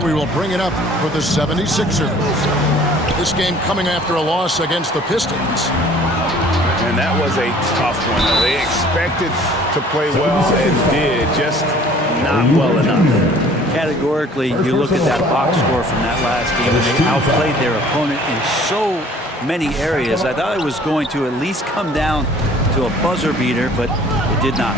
We will bring it up for the 76ers. This game coming after a loss against the Pistons. And that was a tough one. They expected to play well and did, just not well enough. Categorically, you look at that box score from that last game, and they outplayed their opponent in so many areas. I thought it was going to at least come down to a buzzer beater, but it did not.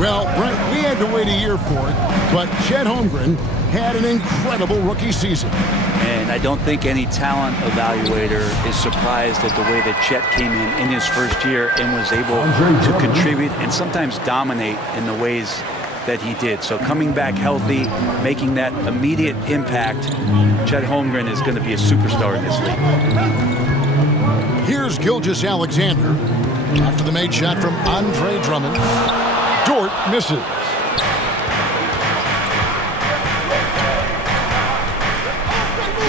Well, Brent, we had to wait a year for it, but Chet Holmgren had an incredible rookie season. And I don't think any talent evaluator is surprised at the way that Chet came in his first year and was able to contribute and sometimes dominate in the ways that he did. So coming back healthy, making that immediate impact, Chet Holmgren is going to be a superstar in this league. Here's Gilgeous-Alexander after the made shot from Andre Drummond. Dort misses.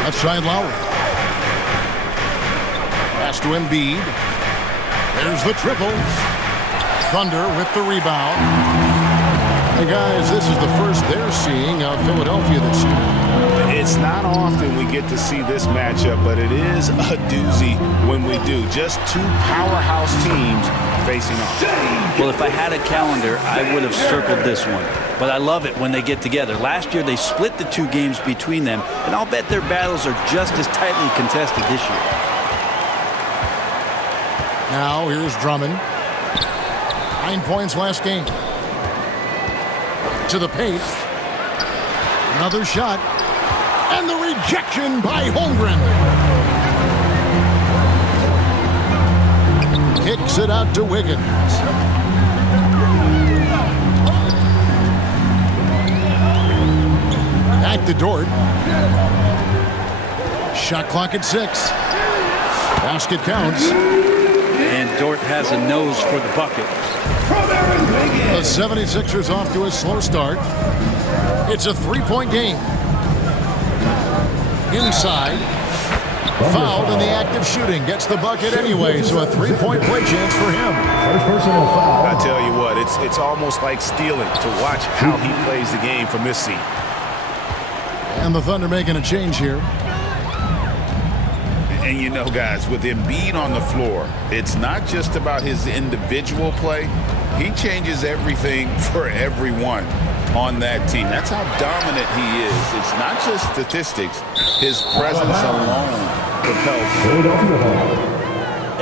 Left side Lowry. Pass to Embiid. There's the triple. Thunder with the rebound. Hey guys, this is the first they're seeing of Philadelphia this year. It's not often we get to see this matchup, but it is a doozy when we do. Just two powerhouse teams facing off. Well, if I had a calendar, I would have circled this one. But I love it when they get together. Last year, they split the two games between them, and I'll bet their battles are just as tightly contested this year. Now, here's Drummond. 9 points last game. To the paint. Another shot. And the rejection by Holmgren. Kicks it out to Wiggins. Back to Dort. Shot clock at 6. Basket counts. And Dort has a nose for the bucket. The 76ers off to a slow start. It's a three-point game. Inside. Fouled in the act of shooting. Gets the bucket anyway, so a three-point play chance for him. First personal foul. I tell you what, it's almost like stealing to watch how he plays the game from this seat. And the Thunder making a change here. And you know, guys, with Embiid on the floor, it's not just about his individual play. He changes everything for everyone on that team. That's how dominant he is. It's not just statistics. His presence alone propels him.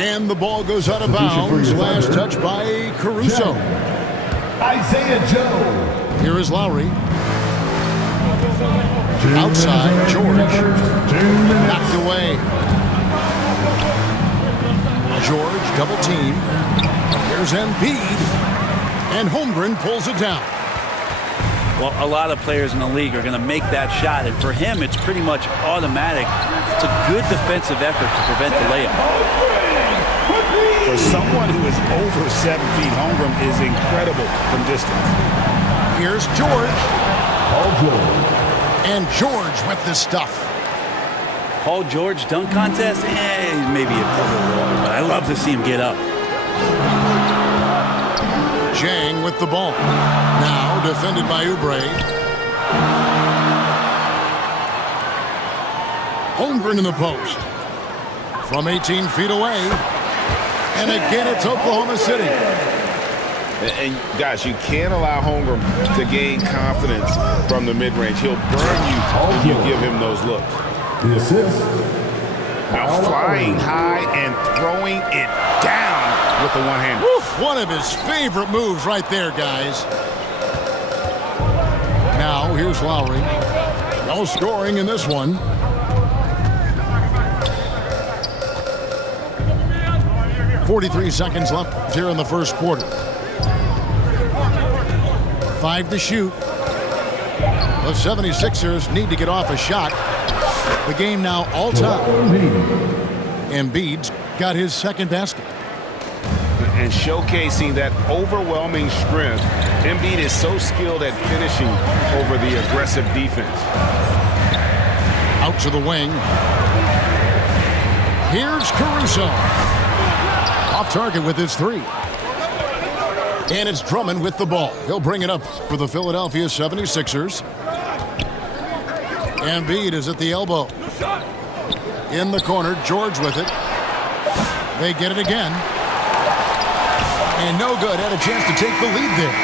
And the ball goes out of bounds. Last touch by Caruso. Isaiah Joe. Here is Lowry. Outside, George. Knocked away. George double team. Here's Embiid. And Holmgren pulls it down. Well, a lot of players in the league are going to make that shot, and for him, it's pretty much automatic. It's a good defensive effort to prevent the layup. For someone who is over 7 feet, Holmgren is incredible from distance. Here's George. Paul George. And George with the stuff. Paul George dunk contest? Maybe a couple over, but I love to see him get up. Jang with the ball. Now defended by Oubre. Holmgren in the post. From 18 feet away. And again, it's Oklahoma City. And guys, you can't allow Holmgren to gain confidence from the mid-range. He'll burn you if you give him those looks. The assist. Now flying high and throwing it down with the one-hander. One of his favorite moves right there, guys. Now, here's Lowry. No scoring in this one. .43 seconds left here in the first quarter. 5 to shoot. The 76ers need to get off a shot. The game now all time. Embiid's got his second basket. And showcasing that overwhelming strength, Embiid is so skilled at finishing over the aggressive defense. Out to the wing. Here's Caruso. Off target with his three. And it's Drummond with the ball. He'll bring it up for the Philadelphia 76ers. Embiid is at the elbow. In the corner, George with it. They get it again. And no good. Had a chance to take the lead there.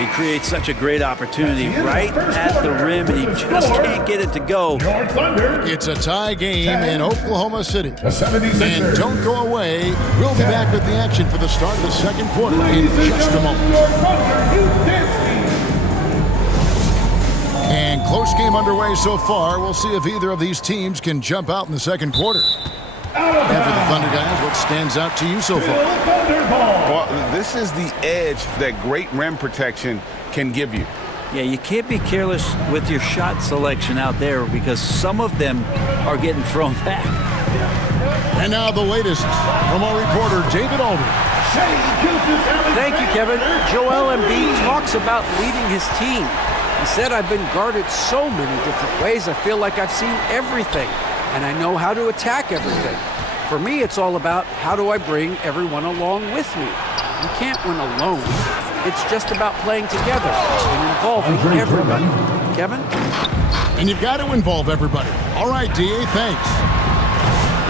He creates such a great opportunity right at the rim, and he just can't get it to go. It's a tie game in Oklahoma City. The 76ers. And don't go away. We'll be back with the action for the start of the second quarter in just a moment. And close game underway so far. We'll see if either of these teams can jump out in the second quarter. And for the Thunder guys, what stands out to you so far? Well, this is the edge that great rim protection can give you. Yeah, you can't be careless with your shot selection out there because some of them are getting thrown back. And now the latest from our reporter, David Aldridge. Thank you, Kevin. Joel Embiid talks about leading his team. He said, "I've been guarded so many different ways. I feel like I've seen everything, and I know how to attack everything. For me, it's all about how do I bring everyone along with me. You can't win alone. It's just about playing together and involving everybody." Kevin? And you've got to involve everybody. All right, D.A., thanks.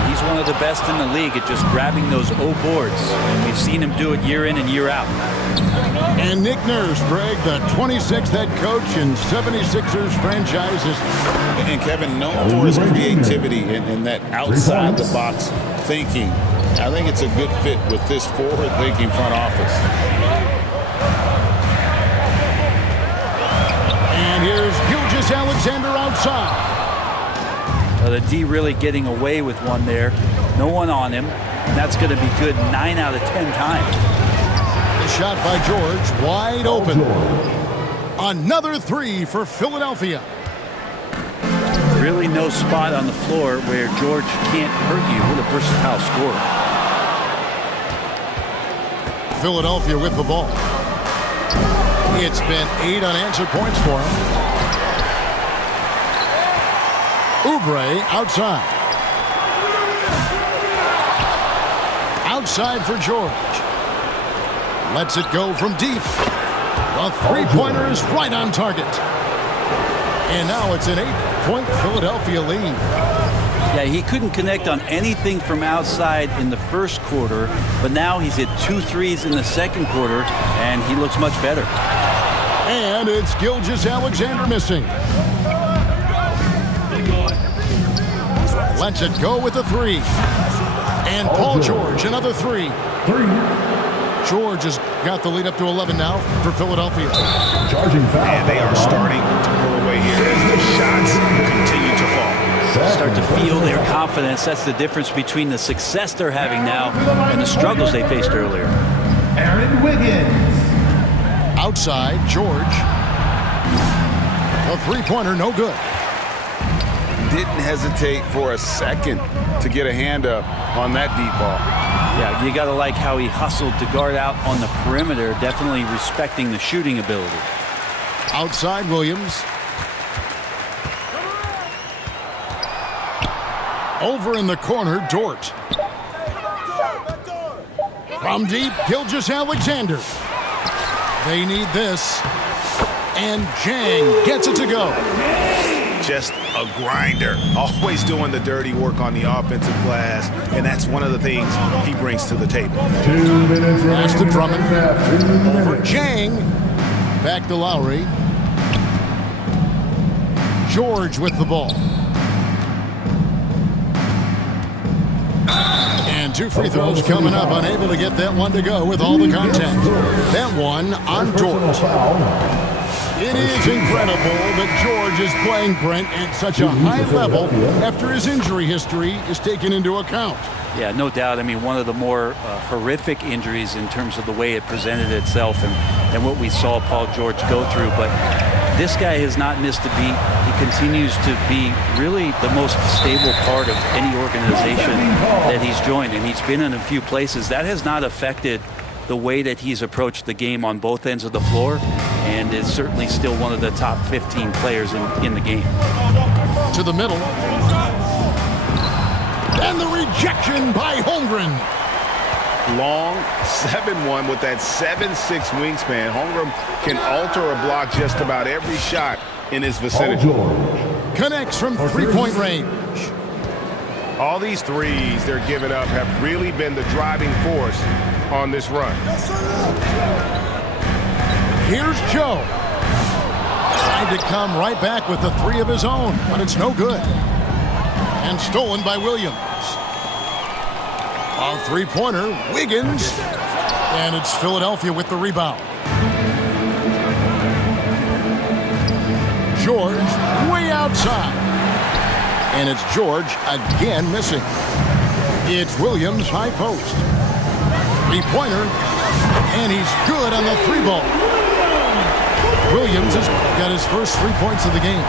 He's one of the best in the league at just grabbing those O boards. And we've seen him do it year in and year out. And Nick Nurse, Greg, the 26th head coach in 76ers franchise history. And Kevin, known for his creativity and that outside-the-box thinking, I think it's a good fit with this forward-thinking front office. And here's Gilgeous-Alexander outside. The D really getting away with one there. No one on him. And that's going to be good 9 out of 10 times. The shot by George, wide open. Another three for Philadelphia. Really no spot on the floor where George can't hurt you. What a versatile scorer. Philadelphia with the ball. It's been 8 unanswered points for him. Oubre outside. Outside for George. Lets it go from deep. The three-pointer is right on target. And now it's an 8-point Philadelphia lead. Yeah, he couldn't connect on anything from outside in the first quarter, but now he's hit 2 threes in the second quarter, and he looks much better. And it's Gilgeous-Alexander missing. Lets it go with a three. And Paul George, another three. George has got the lead up to 11 now for Philadelphia. Charging foul. And they are starting to pull away here. The shots continue to fall. Start to feel their confidence. That's the difference between the success they're having now and the struggles they faced earlier. Aaron Wiggins. Outside, George. A three-pointer, no good. Didn't hesitate for a second to get a hand up on that deep ball. Yeah, you got to like how he hustled to guard out on the perimeter, definitely respecting the shooting ability. Outside, Williams. Over in the corner, Dort. From deep, Gilgeous-Alexander. They need this. And Jang gets it to go. Just a grinder, always doing the dirty work on the offensive glass, and that's one of the things he brings to the table. 2 minutes. Pass to Drummond. 2 Over minutes. Jang. Back to Lowry. George with the ball. And 2 free throws coming up. Unable to get that one to go with all the contact. That one on Personal Dort. foul. It is incredible that George is playing, Brent, at such a high level after his injury history is taken into account. Yeah, no doubt. I mean, one of the more horrific injuries in terms of the way it presented itself and what we saw Paul George go through. But this guy has not missed a beat. He continues to be really the most stable part of any organization that he's joined. And he's been in a few places. That has not affected the way that he's approached the game on both ends of the floor, and is certainly still one of the top 15 players in the game. To the middle. And the rejection by Holmgren. long, 7'1", with that 7'6" wingspan. Holmgren can alter a block just about every shot in his Paul vicinity. George. Connects from three-point range. All these threes they're giving up have really been the driving force on this run. Here's Joe. Tried to come right back with the three of his own, but it's no good. And stolen by Williams. A three-pointer, Wiggins. And it's Philadelphia with the rebound. George way outside. And it's George again missing. It's Williams high post. Three-pointer. And he's good on the three ball. Williams has got his first 3 points of the game.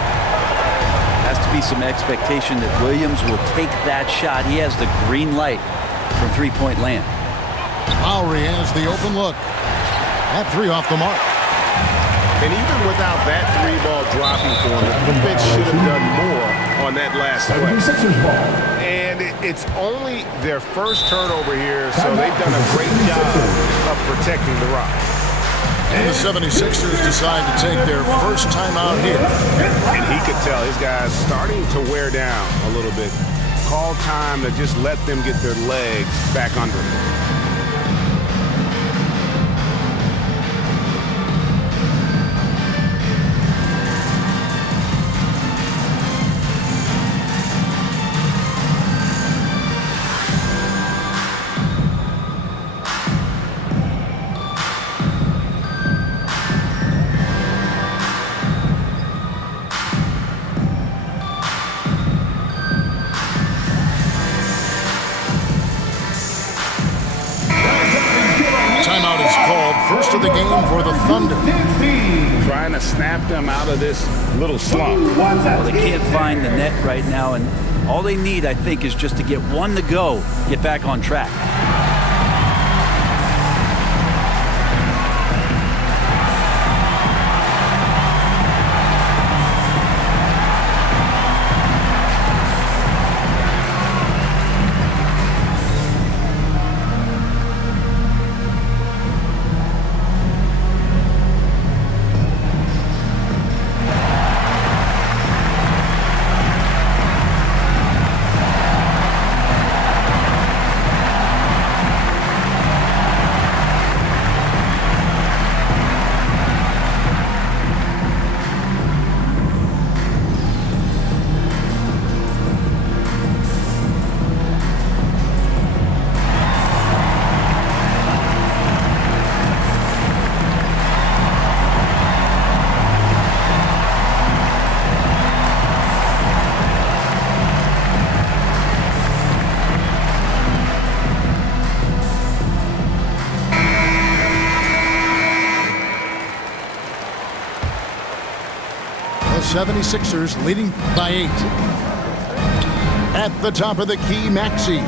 Has to be some expectation that Williams will take that shot. He has the green light from three-point land. Lowry has the open look. That three off the mark. And even without that three ball dropping for him, the defense should have done more on that last play. 76ers ball. And it's only their first turnover here, so they've done a great job of protecting the rock. And the 76ers decide to take their first timeout here. And he could tell his guys starting to wear down a little bit. Call time to just let them get their legs back under them. Timeout is called. First of the game for the Thunder. Trying to snap them out of this little slump. Well, they can't find the net right now, and all they need, I think, is just to get one to go, get back on track. The 76ers leading by 8. At the top of the key, Maxey.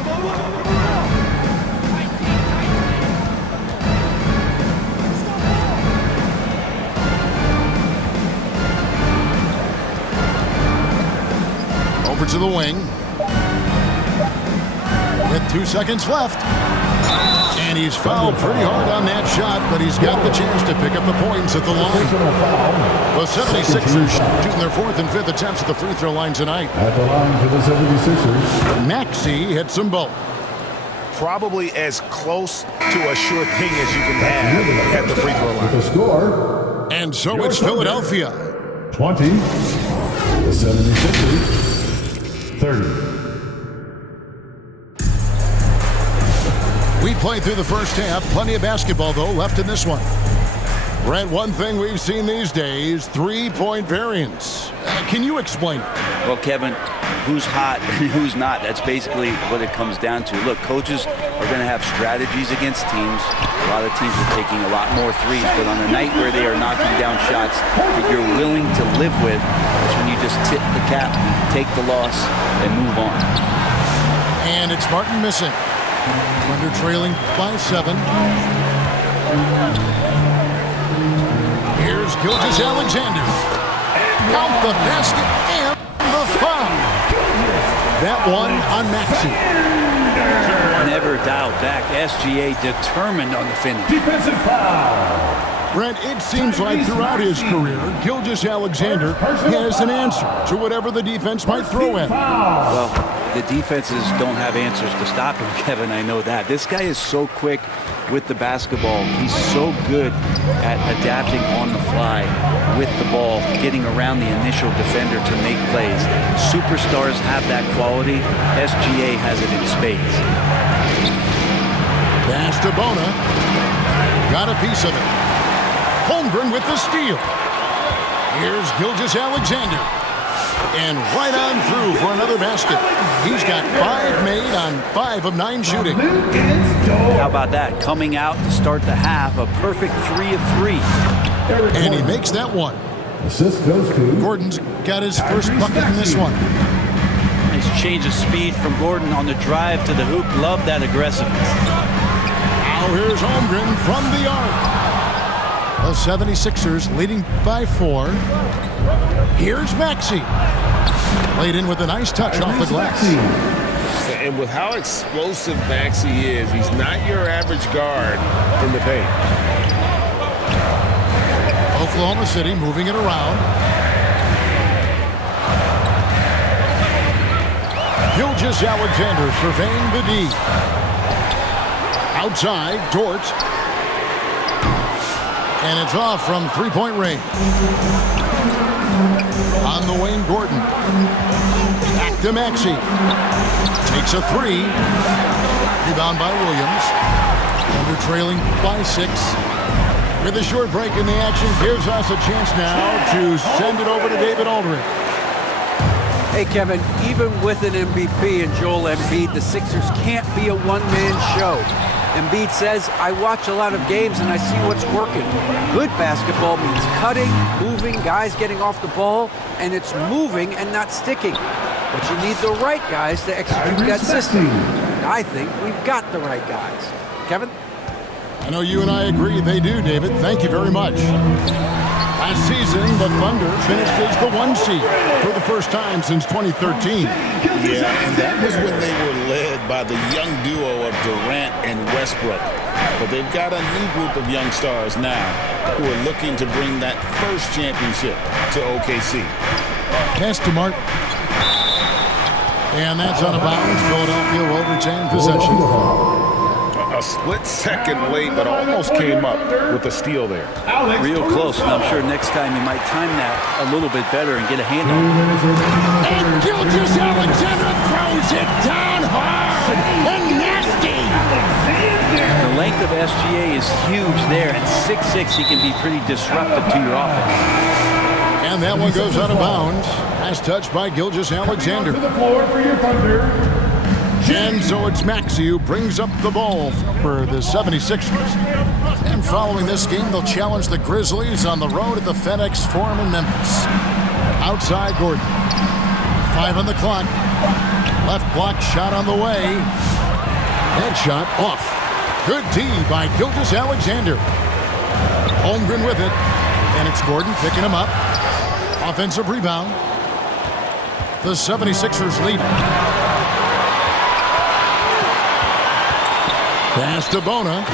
Over to the wing. With 2 seconds left. And he's fouled pretty hard on that shot, but he's got the chance to pick up the points at the line. The 76ers shooting their 4th and 5th attempts at the free throw line tonight. At the line for the 76ers. Maxey hits them both. Probably as close to a sure thing as you can have at the free throw line. The score. And so it's Philadelphia. 20. The 76ers. 30. We played through the first half. Plenty of basketball, though, left in this one. Brent, one thing we've seen these days, three-point variance. Can you explain it? Well, Kevin, who's hot and who's not? That's basically what it comes down to. Look, coaches are going to have strategies against teams. A lot of teams are taking a lot more threes, but on a night where they are knocking down shots that you're willing to live with, that's when you just tip the cap, take the loss, and move on. And it's Martin missing. Thunder trailing by 7. Here's Gilgeous-Alexander. Count the basket and the foul. That one on Maxey. never dialed back. SGA determined on the finish. Defensive foul. Brent, it seems like throughout his career, Gilgeous-Alexander has an answer to whatever the defense might throw at him. Well, the defenses don't have answers to stop him, Kevin. I know that. This guy is so quick with the basketball. He's so good at adapting on the fly with the ball, getting around the initial defender to make plays. Superstars have that quality. SGA has it in spades. Pass to Bona. Got a piece of it. Holmgren with the steal. Here's Gilgeous-Alexander. And right on through for another basket. He's got 5 made on 5 of 9 shooting. How about that? Coming out to start the half, a perfect 3 of 3. And he makes that one. Assist goes to Gordon's got his first bucket in this one. Nice change of speed from Gordon on the drive to the hoop. Love that aggressiveness. Now here's Holmgren from the arc. The 76ers leading by 4. Here's Maxey. Played in with a nice touch off the glass. And with how explosive Maxey is, he's not your average guard in the paint. Oklahoma City moving it around. Gilgeous-Alexander surveying the D. Outside, Dort. And it's off from three-point range. On the wing, Gordon. Back to Maxey. Takes a 3. Rebound by Williams. And we're trailing by 6. With a short break in the action, gives us a chance now to send it over to David Aldridge. Hey, Kevin, even with an MVP and Joel Embiid, the Sixers can't be a one-man show. Embiid says, I watch a lot of games and I see what's working. Good basketball means cutting, moving, guys getting off the ball, and it's moving and not sticking. But you need the right guys to execute that system. I think we've got the right guys. Kevin? I know you and I agree they do, David. Thank you very much. Last season, the Thunder finished as the 1 seed for the first time since 2013. Yeah, and that was when they were led by the young duo of Durant and Westbrook. But they've got a new group of young stars now who are looking to bring that first championship to OKC. Pass to Martin. And that's out of bounds. Philadelphia will retain possession. A split second late, but almost came up with a steal there. Real close, and I'm sure next time you might time that a little bit better and get a handle. And Gilgeous-Alexander throws it down hard and nasty. The length of SGA is huge there. At 6'6", he can be pretty disruptive to your offense. And that one goes out of bounds. Last touch by Gilgeous-Alexander. to the floor for your Thunder. And so it's Maxey who brings up the ball for the 76ers. And following this game, they'll challenge the Grizzlies on the road at the FedEx Forum in Memphis. Outside, Gordon. 5 on the clock. Left block shot on the way. Head shot off. Good D by Gilgeous-Alexander. Holmgren with it. And it's Gordon picking him up. Offensive rebound. The 76ers lead. Pass to Bona.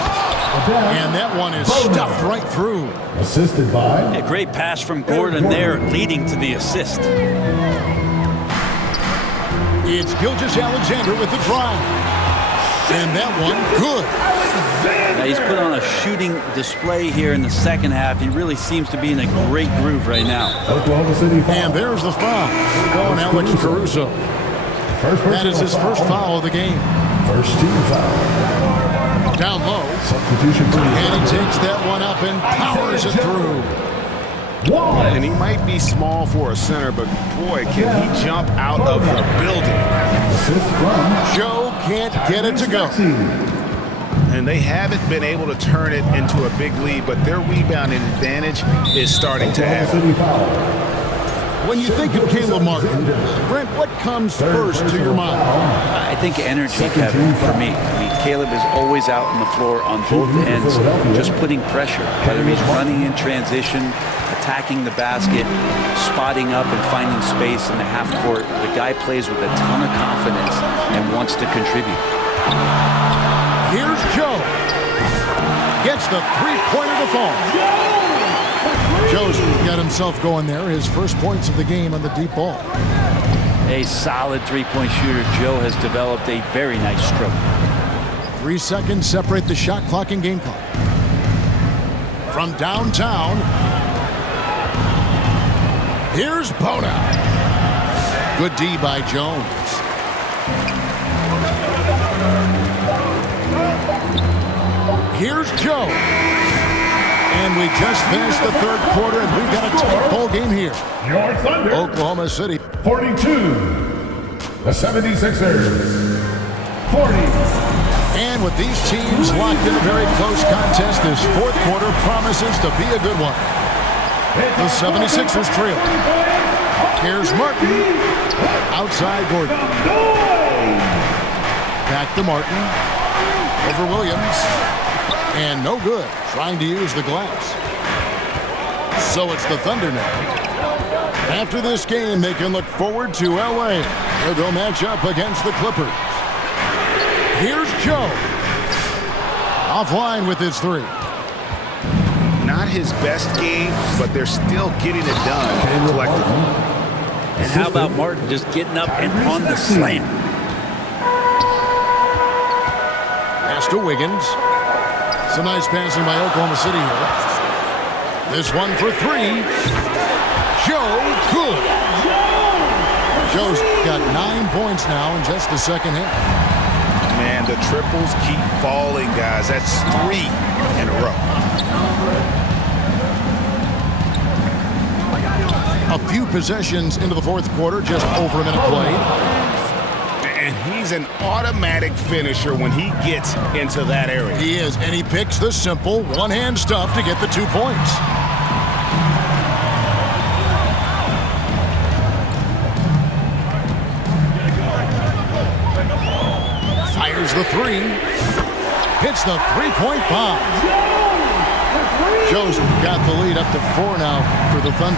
And that one is stuffed right through. Assisted by A great pass from Gordon there, leading to the assist. It's Gilgeous-Alexander with the drive. And that one, good. Now he's put on a shooting display here in the second half. He really seems to be in a great groove right now. Oklahoma City foul. And there's the foul. Going Alex Caruso. That is his first foul of the game. First team foul. Down low. Substitution for And he takes that one up and powers it through. And he might be small for a center, but boy, can he jump out of the building. assist from Joe can't get it to go. And they haven't been able to turn it into a big lead, but their rebounding advantage is starting to Oklahoma happen. City foul. When you think of Caleb Martin, Brent, what comes first to your mind? I think energy, Kevin, for me. I mean, Caleb is always out on the floor on both ends, just putting pressure, whether he's running in transition, attacking the basket, spotting up and finding space in the half court. The guy plays with a ton of confidence and wants to contribute. Here's Joe. Gets the three-pointer to fall. Joe's got himself going there. His first points of the game on the deep ball. A solid three-point shooter. Joe has developed a very nice stroke. 3 seconds separate the shot clock and game clock. From downtown, here's Bona. Good D by Jones. Here's Joe. And we just finished the third quarter, and we've got a tight ball game here. Your Thunder. Oklahoma City. 42. The 76ers. 40. And with these teams locked in a very close contest, this fourth quarter promises to be a good one. The 76ers trail. Here's Martin. Outside Gordon. Back to Martin. Over Williams. And no good. Trying to use the glass. So it's the Thunder now. After this game, they can look forward to LA, where they'll match up against the Clippers. Here's Joe. Offline with his three. Not his best game, but they're still getting it done collectively. And how about Martin just getting up and on the slam? Pass to Wiggins. Some nice passing by Oklahoma City here. This one for three. Joe, good. Joe's got 9 points now in just the second half. Man, the triples keep falling, guys. That's 3 in a row. A few possessions into the fourth quarter, just over a minute played. And he's an automatic finisher when he gets into that area. He is, and he picks the simple one-hand stuff to get the 2 points. Fires the three. Hits the three-point bomb. Joe's got the lead up to 4 now for the Thunder.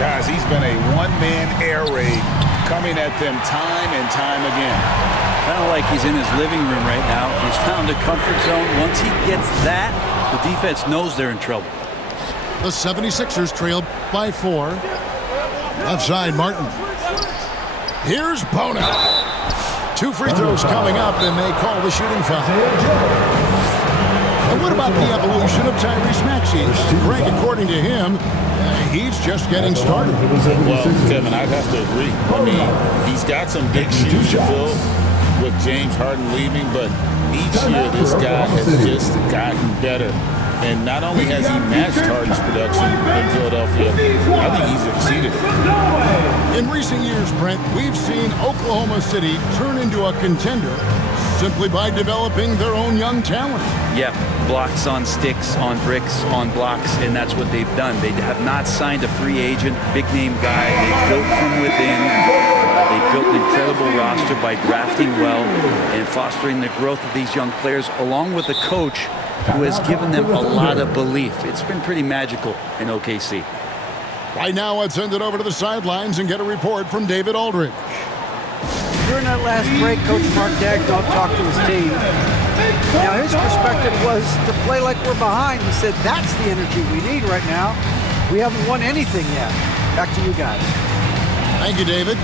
Guys, he's been a one-man air raid coming at them time and time again. Kind of like he's in his living room right now. He's found a comfort zone. Once he gets that, the defense knows they're in trouble. The 76ers trail by 4. Left side, Martin. Here's Bona. 2 free throws coming up, and they call the shooting foul. And what about the evolution of Tyrese Maxey? Greg, according to him, he's just getting started. Well, Kevin, I'd have to agree. I mean, he's got some big shoes to fill with James Harden leaving, but each year this guy has just gotten better. And not only has he matched Harden's production in Philadelphia, I think he's exceeded it. In recent years, Brent, we've seen Oklahoma City turn into a contender simply by developing their own young talent. Yeah, blocks on sticks, on bricks, on blocks, and that's what they've done. They have not signed a free agent, big-name guy. They've built from within. They've built an incredible roster by drafting well and fostering the growth of these young players, along with a coach who has given them a lot of belief. It's been pretty magical in OKC. Right now, let's send it over to the sidelines and get a report from David Aldridge. During that last break, Coach Mark Daigneault talked to his team. Now, his perspective was to play like we're behind. He said, that's the energy we need right now. We haven't won anything yet. Back to you guys. Thank you, David.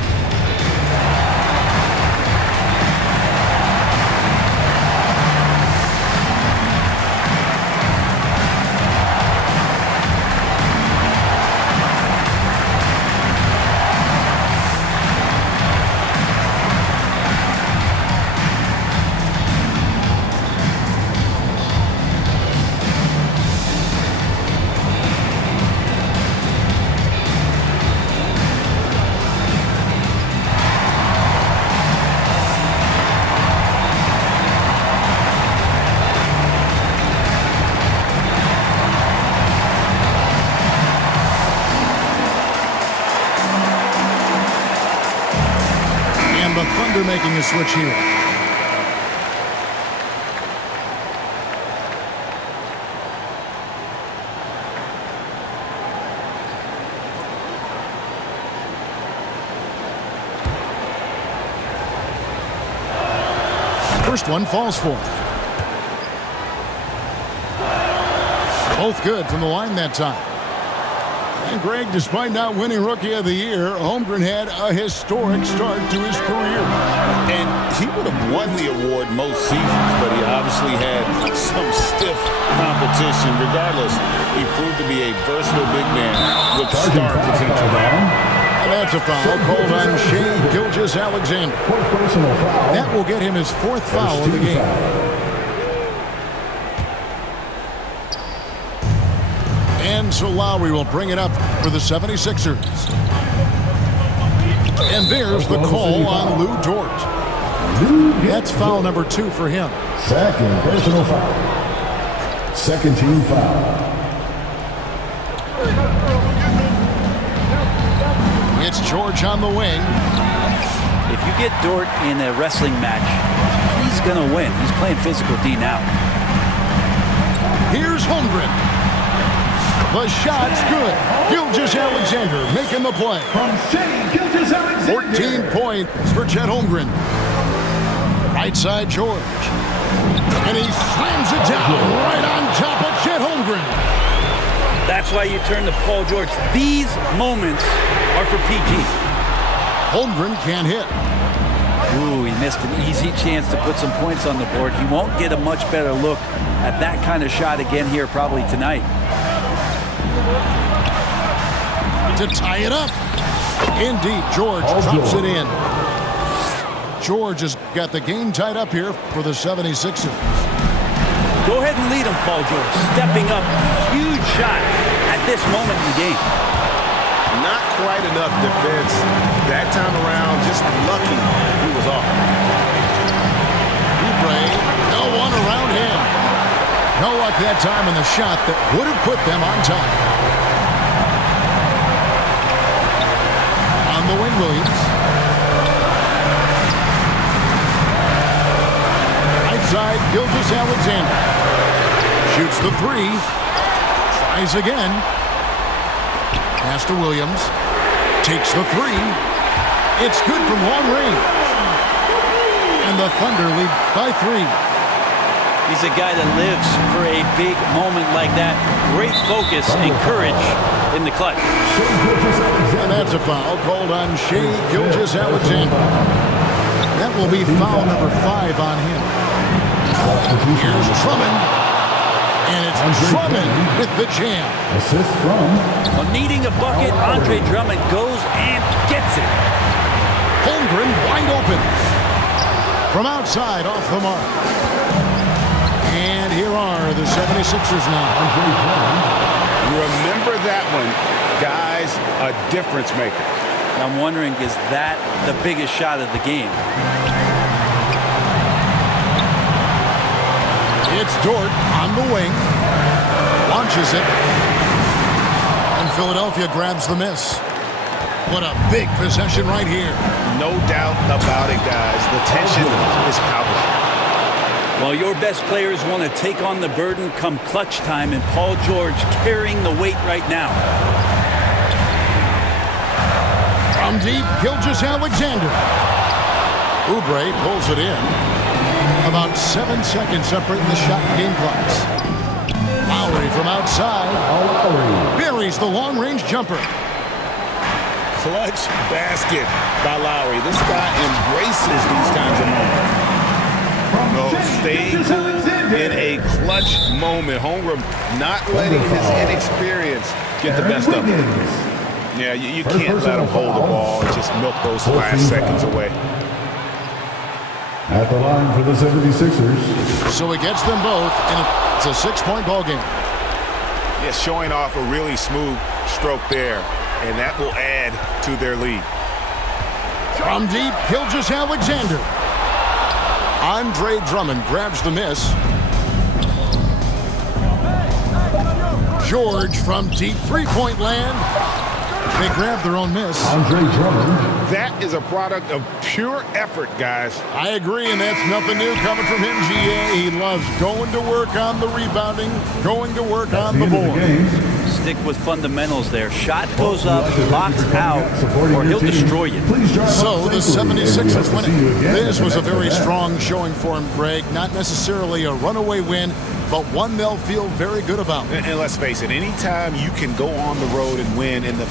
the Thunder making a switch here. First one falls for him. Both good from the line that time. And Greg, despite not winning Rookie of the Year, Holmgren had a historic start to his career. And he would have won the award most seasons, but he obviously had some stiff competition. Regardless, he proved to be a versatile big man with star potential. And that's a foul called on Shai Gilgeous-Alexander. That will get him his fourth foul of the game. And so Lowry will bring it up for the 76ers. And there's the call on Lou Dort. That's foul number 2 for him. Second personal foul. Second team foul. It's George on the wing. If you get Dort in a wrestling match, he's going to win. He's playing physical D now. Here's Holmgren. The shot's good. Gilgeous-Alexander making the play. From Shai Gilgeous-Alexander. 14 points for Chet Holmgren. Right side George. And he slams it down right on top of Chet Holmgren. That's why you turn to Paul George. These moments are for PG. Holmgren can't hit. Ooh, he missed an easy chance to put some points on the board. He won't get a much better look at that kind of shot again here probably tonight. To tie it up. Indeed, George drops it in. George has got the game tied up here for the 76ers. Go ahead and lead him, Paul George. Stepping up, huge shot at this moment in the game. Not quite enough defense. That time around, just lucky he was off. Oubre, no one around him. No luck that time in the shot that would have put them on top. On the wing, Williams. Right side, Gilgeous-Alexander. Shoots the 3. Tries again. Pass to Williams. Takes the 3. It's good from long range. And the Thunder lead by 3. He's a guy that lives for a big moment like that. Great focus and courage in the clutch. And that's a foul called on Shai Gilgeous-Alexander. That will be foul number 5 on him. Here's Drummond. And it's Drummond with the jam. Assist from. Well, needing a bucket, Andre Drummond goes and gets it. Holmgren wide open. From outside, off the mark. And here are the 76ers now. Remember that one, guys, a difference maker. I'm wondering, is that the biggest shot of the game? It's Dort on the wing. Launches it. And Philadelphia grabs the miss. What a big possession right here. No doubt about it, guys. The tension is palpable. Well, your best players want to take on the burden come clutch time, and Paul George carrying the weight right now. From deep, Gilgeous-Alexander. Oubre pulls it in. About 7 seconds separating the shot and game clocks. Lowry from outside. Buries the long-range jumper. Clutch basket by Lowry. This guy embraces these kinds of moments. No, staying cool in a clutch moment. Holmgren not letting his inexperience get the best of him. Yeah, you can't let him hold the ball and just milk those last seconds away. At the line for the 76ers. So he gets them both, and it's a 6-point ball game. Yeah, showing off a really smooth stroke there, and that will add to their lead. From deep, Gilgeous-Alexander. Andre Drummond grabs the miss. George from deep three-point land. They grab their own miss. Andre Drummond. That is a product of Pure effort, guys. I agree, and that's nothing new coming from him, GA. He loves going to work on the rebounding, going to work on the board. Stick with fundamentals there. Shot goes up, box out, or he'll destroy you. So the 76ers winning. This was a very strong showing for him, Greg. Not necessarily a runaway win, but one they'll feel very good about. And let's face it, anytime you can go on the road and win in the